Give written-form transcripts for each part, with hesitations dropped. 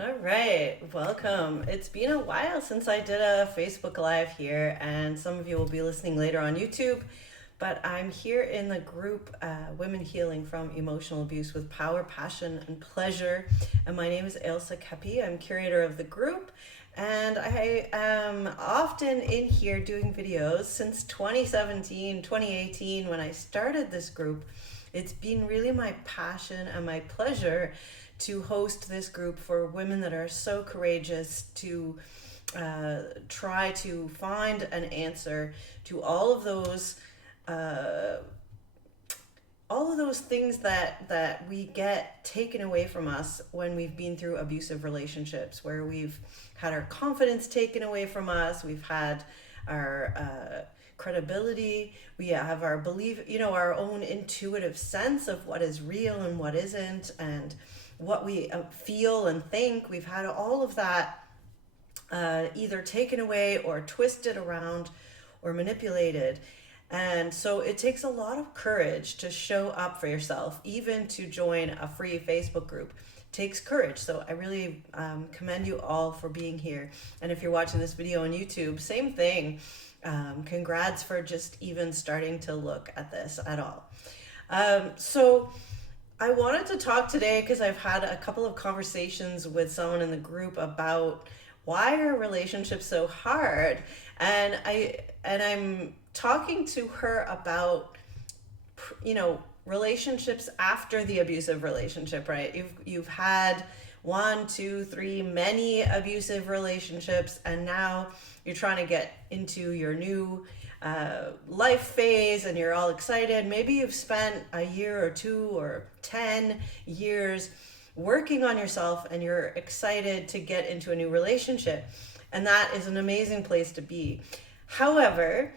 All right, welcome. It's been a while since I did a Facebook Live here, and some of you will be listening later on YouTube. But I'm here in the group Women Healing from Emotional Abuse with Power, Passion, and Pleasure. And my name is Ailsa Kepi. I'm curator of the group, and I am often in here doing videos since 2017, 2018 when I started this group. It's been really my passion and my pleasure to host this group for women that are so courageous to try to find an answer to uh, all of those things that we get taken away from us when we've been through abusive relationships, where we've had our confidence taken away from us, we've had our credibility, we have our belief, our own intuitive sense of what is real and what isn't, and what we feel and think. We've had all of that either taken away or twisted around or manipulated. And so it takes a lot of courage to show up for yourself, even to join a free Facebook group. It takes courage. So I really commend you all for being here. And if you're watching this video on YouTube, same thing. Congrats for just even starting to look at this at all. So I wanted to talk today because I've had a couple of conversations with someone in the group about why are relationships so hard, and I'm talking to her about relationships after the abusive relationship, right? You've had one, two, three, many abusive relationships, and now you're trying to get into your new life phase and you're all excited. Maybe you've spent a year or two or 10 years working on yourself and you're excited to get into a new relationship. And that is an amazing place to be. However,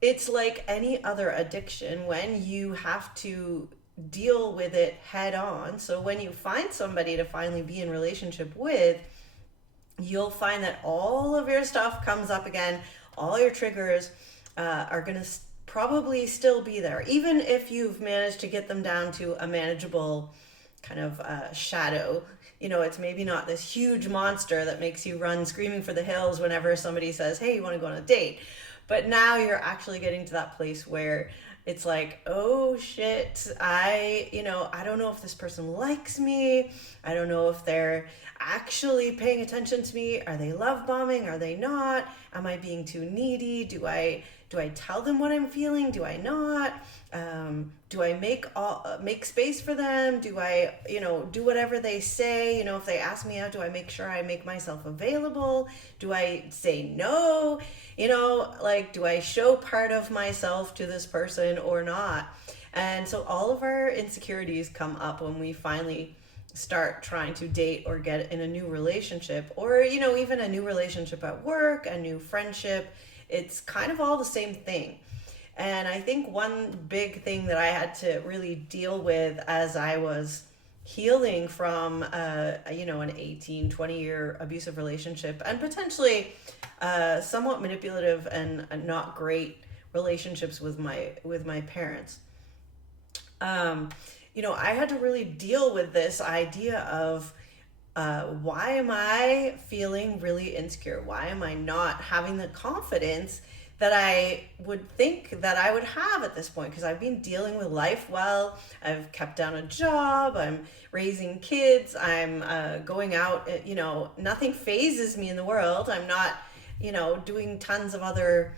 it's like any other addiction when you have to deal with it head on. So when you find somebody to finally be in relationship with, you'll find that all of your stuff comes up again. All your triggers are going to probably still be there, even if you've managed to get them down to a manageable kind of shadow. It's maybe not this huge monster that makes you run screaming for the hills whenever somebody says, hey, you want to go on a date? But now you're actually getting to that place where it's like, oh shit, I don't know if this person likes me. I don't know if they're actually paying attention to me. Are they love bombing? Are they not? Am I being too needy? Do I tell them what I'm feeling? Do I not? Do I make space for them? Do I do whatever they say? If they ask me out, do I make sure I make myself available? Do I say no? Do I show part of myself to this person or not? And so all of our insecurities come up when we finally start trying to date or get in a new relationship, or even a new relationship at work, a new friendship. It's kind of all the same thing. And I think one big thing that I had to really deal with as I was healing from an 18-20 year abusive relationship, and potentially somewhat manipulative and not great relationships with my parents, I had to really deal with this idea of why am I feeling really insecure? Why am I not having the confidence that I would think that I would have at this point? Because I've been dealing with life well. I've kept down a job. I'm raising kids. I'm going out. Nothing phases me in the world. I'm not, doing tons of other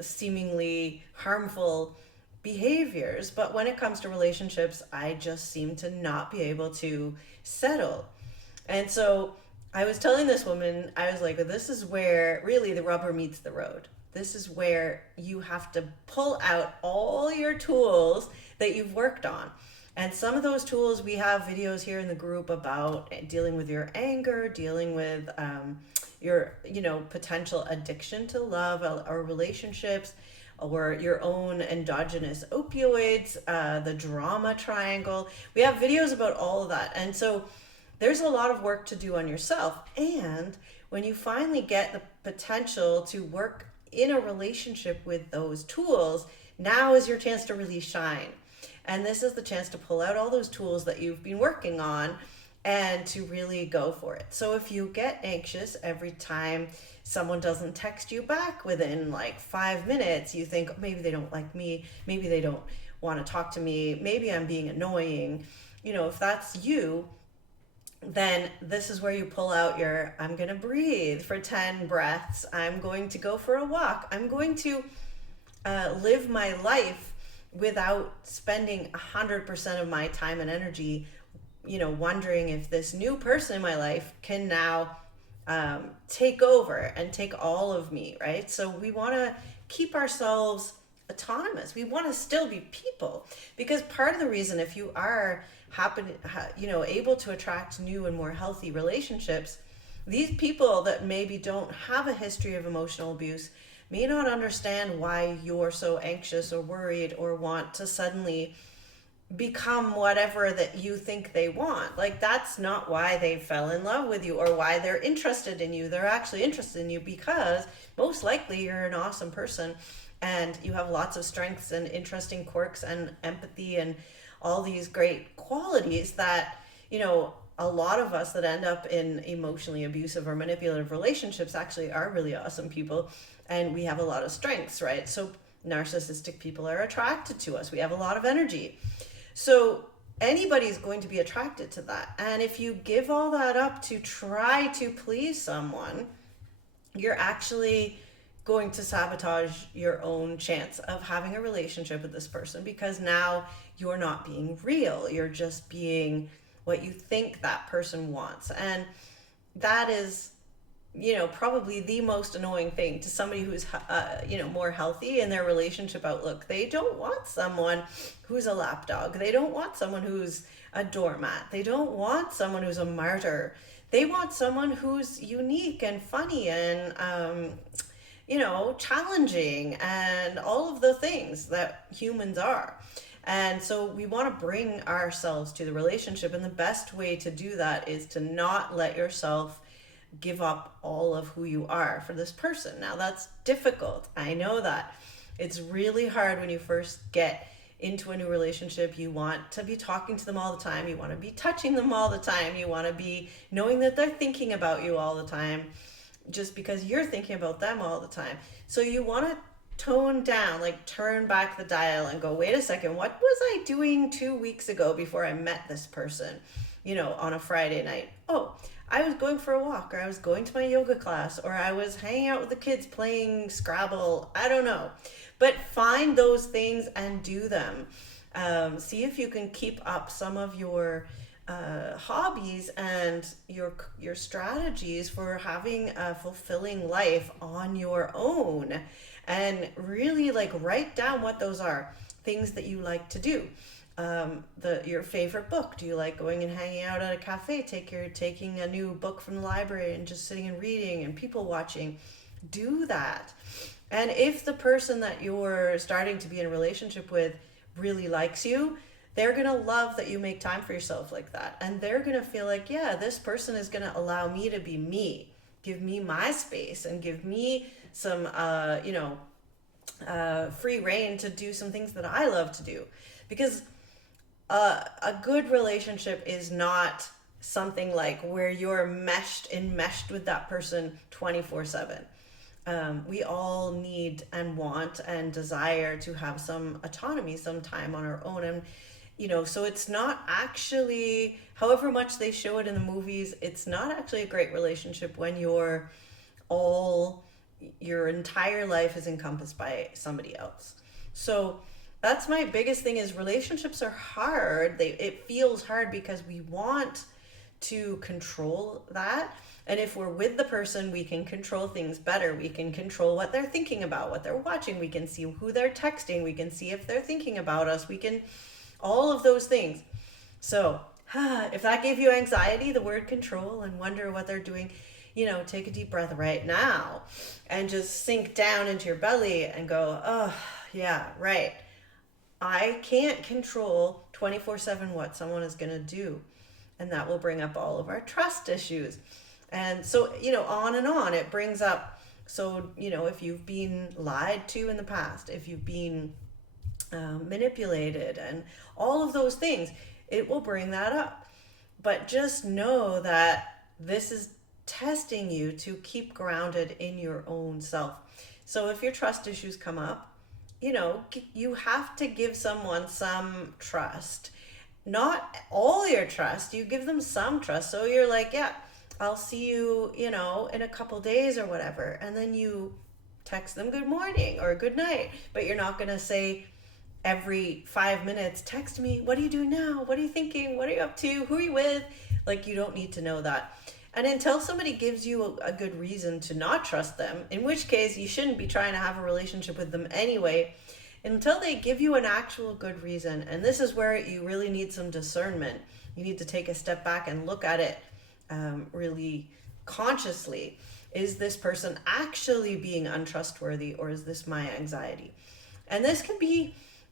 seemingly harmful behaviors. But when it comes to relationships, I just seem to not be able to settle. And so I was telling this woman, I was like, this is where really the rubber meets the road. This is where you have to pull out all your tools that you've worked on. And some of those tools, we have videos here in the group about dealing with your anger, dealing with your, potential addiction to love or relationships, or your own endogenous opioids, the drama triangle. We have videos about all of that. And so there's a lot of work to do on yourself. And when you finally get the potential to work in a relationship with those tools, now is your chance to really shine. And this is the chance to pull out all those tools that you've been working on and to really go for it. So if you get anxious every time someone doesn't text you back within like 5 minutes, you think, "Oh, maybe they don't like me, maybe they don't want to talk to me, maybe I'm being annoying." If that's you, then this is where you pull out your, I'm going to breathe for 10 breaths. I'm going to go for a walk. I'm going to live my life without spending 100% of my time and energy, wondering if this new person in my life can now take over and take all of me, right? So we want to keep ourselves autonomous. We want to still be people, because part of the reason, if you are able to attract new and more healthy relationships, these people that maybe don't have a history of emotional abuse may not understand why you're so anxious or worried or want to suddenly become whatever that you think they want. Like, that's not why they fell in love with you or why they're interested in you. They're actually interested in you because most likely you're an awesome person and you have lots of strengths and interesting quirks and empathy and all these great qualities that, a lot of us that end up in emotionally abusive or manipulative relationships actually are really awesome people, and we have a lot of strengths, right? So narcissistic people are attracted to us. We have a lot of energy. So anybody's going to be attracted to that. And if you give all that up to try to please someone, you're actually going to sabotage your own chance of having a relationship with this person, because now you're not being real. You're just being what you think that person wants. And that is, probably the most annoying thing to somebody who's, more healthy in their relationship outlook. They don't want someone who's a lapdog. They don't want someone who's a doormat. They don't want someone who's a martyr. They want someone who's unique and funny and, challenging and all of the things that humans are. And so we want to bring ourselves to the relationship. And the best way to do that is to not let yourself give up all of who you are for this person. Now, that's difficult. I know that. It's really hard when you first get into a new relationship. You want to be talking to them all the time. You want to be touching them all the time. You want to be knowing that they're thinking about you all the time, just because you're thinking about them all the time. So you want to tone down, like turn back the dial and go, wait a second, what was I doing 2 weeks ago before I met this person, on a Friday night? Oh, I was going for a walk, or I was going to my yoga class, or I was hanging out with the kids playing Scrabble. I don't know. But find those things and do them. See if you can keep up some of your hobbies and your strategies for having a fulfilling life on your own, and really write down what those are. Things that you like to do. Your favorite book. Do you like going and hanging out at a cafe, taking a new book from the library and just sitting and reading and people watching? Do that. And if the person that you're starting to be in a relationship with really likes you, they're going to love that you make time for yourself like that. And they're going to feel like, yeah, this person is going to allow me to be me, give me my space, and give me some, free reign to do some things that I love to do. Because a good relationship is not something like where you're enmeshed with that person 24/7. We all need and want and desire to have some autonomy, some time on our own. And so it's not actually, however much they show it in the movies, it's not actually a great relationship when your entire life is encompassed by somebody else. So that's my biggest thing, is relationships are hard. It feels hard because we want to control that. And if we're with the person, we can control things better. We can control what they're thinking about, what they're watching. We can see who they're texting. We can see if they're thinking about us. We can, all of those things. So if that gave you anxiety, the word control, and wonder what they're doing, take a deep breath right now and just sink down into your belly and go, oh, yeah, right. I can't control 24/7 what someone is going to do. And that will bring up all of our trust issues. And so, on and on, it brings up, so, if you've been lied to in the past, if you've been manipulated and all of those things, it will bring that up. But just know that this is testing you to keep grounded in your own self. So if your trust issues come up, you have to give someone some trust. Not all your trust, you give them some trust. So you're like, yeah, I'll see you, in a couple days or whatever. And then you text them good morning or good night, but you're not going to say every 5 minutes, text me, what are you doing now? What are you thinking? What are you up to? Who are you with? Like, you don't need to know that. And until somebody gives you a good reason to not trust them, in which case you shouldn't be trying to have a relationship with them anyway, until they give you an actual good reason. And this is where you really need some discernment. You need to take a step back and look at it really consciously. Is this person actually being untrustworthy, or is this my anxiety? And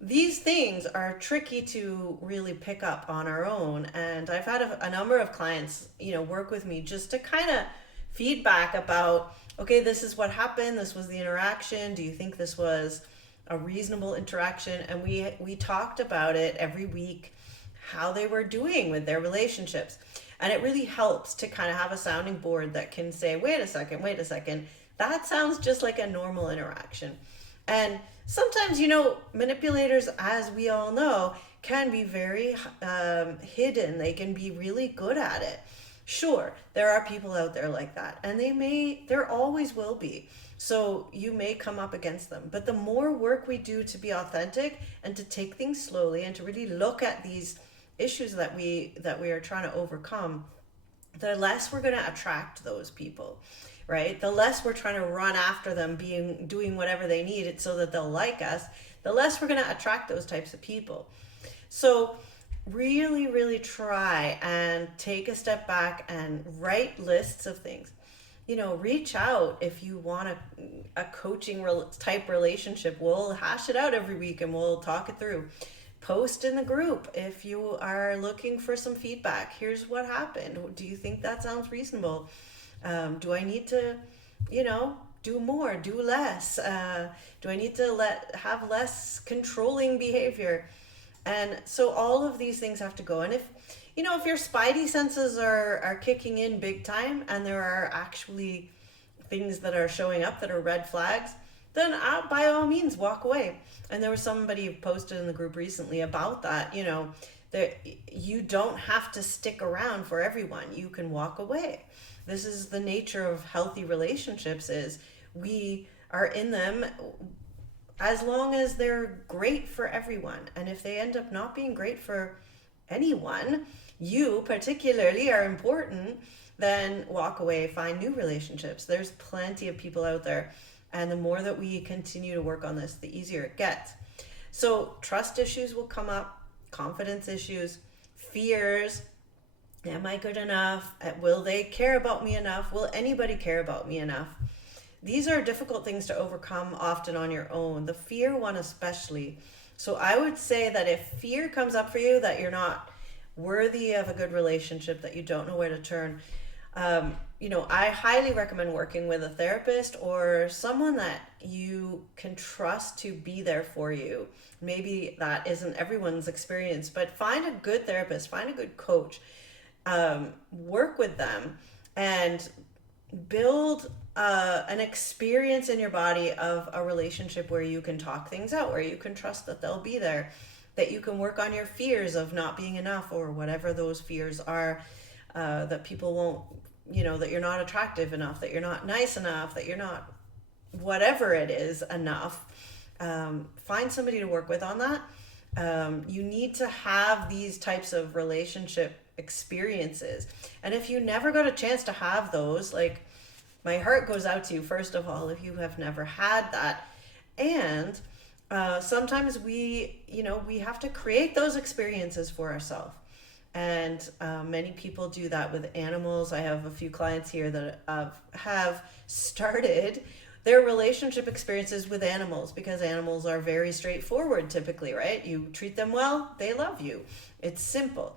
these things are tricky to really pick up on our own. And I've had a number of clients, work with me just to kind of feedback about, okay, this is what happened. This was the interaction. Do you think this was a reasonable interaction? And we talked about it every week, how they were doing with their relationships. And it really helps to kind of have a sounding board that can say, wait a second, that sounds just like a normal interaction. And sometimes, manipulators, as we all know, can be very hidden. They can be really good at it. Sure, there are people out there like that, and there always will be. So you may come up against them. But the more work we do to be authentic and to take things slowly and to really look at these issues that we are trying to overcome, the less we're going to attract those people, right? The less we're trying to run after them, doing whatever they need so that they'll like us, the less we're going to attract those types of people. So really, really try and take a step back and write lists of things. Reach out if you want a coaching type relationship. We'll hash it out every week and we'll talk it through. Post in the group if you are looking for some feedback. Here's what happened. Do you think that sounds reasonable? Do I need to, do more, do less? Do I need to have less controlling behavior? And so all of these things have to go. And if your spidey senses are kicking in big time and there are actually things that are showing up that are red flags, then by all means walk away. And there was somebody who posted in the group recently about that, that you don't have to stick around for everyone. You can walk away. This is the nature of healthy relationships, is we are in them as long as they're great for everyone. And if they end up not being great for anyone, you particularly are important, then walk away, find new relationships. There's plenty of people out there. And the more that we continue to work on this, the easier it gets. So trust issues will come up, confidence issues, fears. Am I good enough? Will they care about me enough? Will anybody care about me enough? These are difficult things to overcome often on your own. The fear one especially. So I would say that if fear comes up for you, that you're not worthy of a good relationship, that you don't know where to turn, I highly recommend working with a therapist or someone that you can trust to be there for you. Maybe that isn't everyone's experience, but find a good therapist, find a good coach, work with them and build an experience in your body of a relationship where you can talk things out, where you can trust that they'll be there, that you can work on your fears of not being enough or whatever those fears are, that people won't, that you're not attractive enough, that you're not nice enough, that you're not whatever it is enough. Find somebody to work with on that. You need to have these types of relationship experiences. And if you never got a chance to have those, like, my heart goes out to you, first of all, if you have never had that. And sometimes we have to create those experiences for ourselves. And many people do that with animals. I have a few clients here that have started their relationship experiences with animals, because animals are very straightforward typically, right? You treat them well, they love you. It's simple.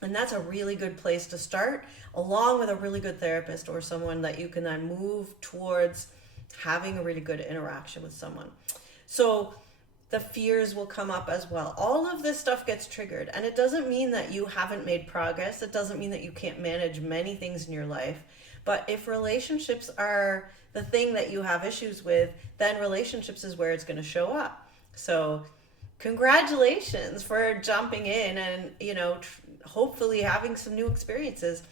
And that's a really good place to start, along with a really good therapist or someone that you can then move towards having a really good interaction with someone. So The fears will come up as well. All of this stuff gets triggered, and it doesn't mean that you haven't made progress. It doesn't mean that you can't manage many things in your life. But if relationships are the thing that you have issues with, then relationships is where it's going to show up. So, congratulations for jumping in and, hopefully having some new experiences.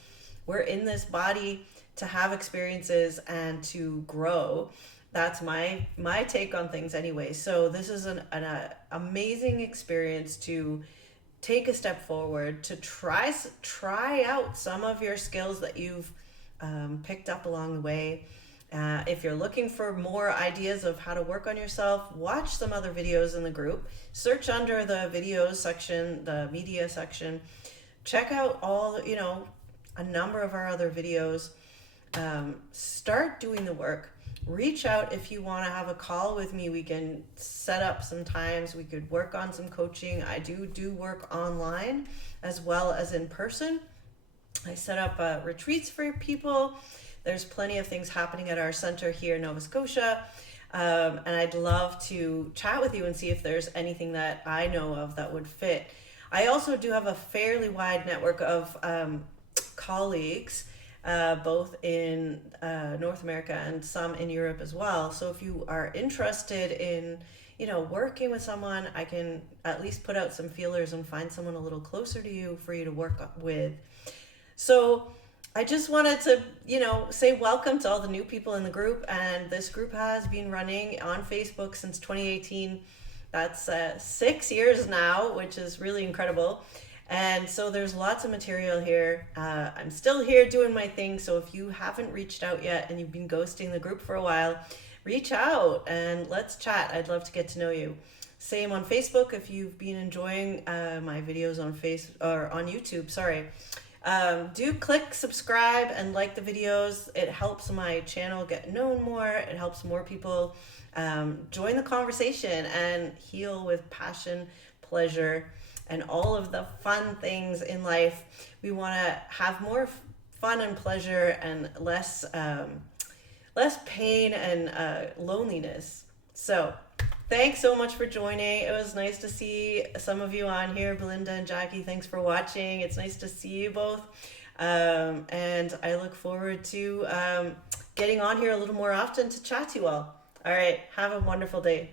We're in this body to have experiences and to grow. That's my take on things anyway. So this is an amazing experience to take a step forward, to try out some of your skills that you've picked up along the way. If you're looking for more ideas of how to work on yourself, watch some other videos in the group. Search under the videos section, the media section. Check out a number of our other videos. Start doing the work. Reach out if you want to have a call with me. We can set up some times. We could work on some coaching. I do work online as well as in person. I set up retreats for people. There's plenty of things happening at our center here in Nova Scotia. And I'd love to chat with you and see if there's anything that I know of that would fit. I also do have a fairly wide network of colleagues, both in North America and some in Europe as well. So if you are interested in, working with someone, I can at least put out some feelers and find someone a little closer to you for you to work with. So I just wanted to, say welcome to all the new people in the group. And this group has been running on Facebook since 2018. That's 6 years now, which is really incredible. And so there's lots of material here. I'm still here doing my thing. So if you haven't reached out yet and you've been ghosting the group for a while, reach out and let's chat. I'd love to get to know you. Same on Facebook. If you've been enjoying my videos on on YouTube, do click subscribe and like the videos. It helps my channel get known more. It helps more people join the conversation and heal with passion, pleasure, and all of the fun things in life. We want to have more fun and pleasure and less pain and loneliness. So thanks so much for joining. It was nice to see some of you on here. Belinda and Jackie, thanks for watching. It's nice to see you both. And I look forward to getting on here a little more often to chat to you all. All right, have a wonderful day.